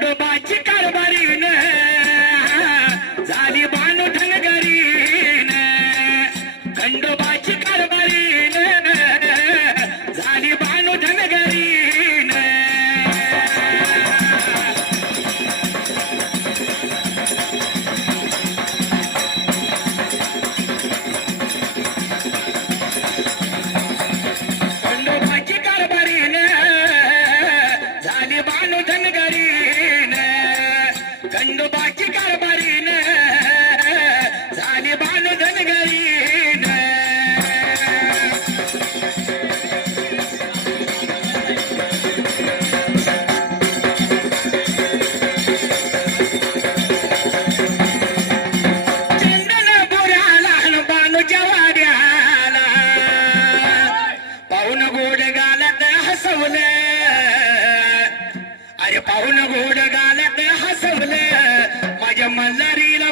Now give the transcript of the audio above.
खंडोबाची कारभारीन झाली बानू धनगरीन खंडोबाची कारभारीन झाली बानू धनगरीन खंडोबाची कारभारीन झाली बानू धनगरीन खंडोबाची कारभारीन झाली बानू धनगरीन चंदन बुराला न बानूच्या वाड्याला पाहून गोड गालात हसवलं अरे पाहून गोड गालात हसवलं माझ्या मल्हारीला